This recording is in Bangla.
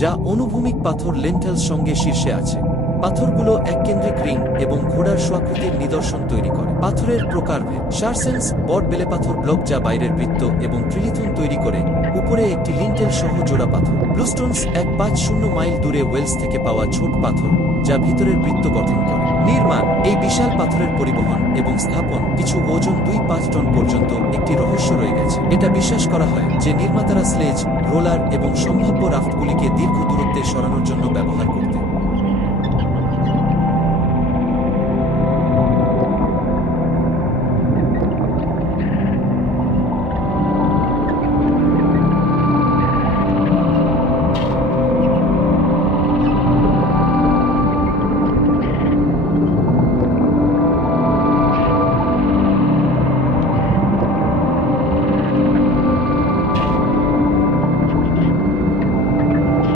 যা অনুভূমিক পাথর লেন্টেলস সঙ্গে শীর্ষে আছে। পাথরগুলো এককেন্দ্রিক রিং এবং ঘোড়ার স্বাকৃতির নিদর্শন তৈরি করে। পাথরের প্রকারভেদ: সারসেন্স বট বেলেপাথর ব্লক যা বাইরের বৃত্ত এবং ট্রিলিথন তৈরি করে, উপরে একটি লিন্টেল সহ জোড়া পাথর। ব্লুস্টোনস 150 মাইল দূরে ওয়েলস থেকে পাওয়া ছোট পাথর যা ভিতরের বৃত্ত গঠন করে। নির্মাণ: এই বিশাল পাথরের পরিবহন এবং স্থাপন, কিছু ওজন 2-5 টন পর্যন্ত, একটি রহস্য রয়ে গেছে। এটা বিশ্বাস করা হয় যে নির্মাতারা স্লেজ, রোলার এবং সম্ভাব্য রাফটগুলিকে দীর্ঘ দূরত্বে সরানোর জন্য ব্যবহার করবে।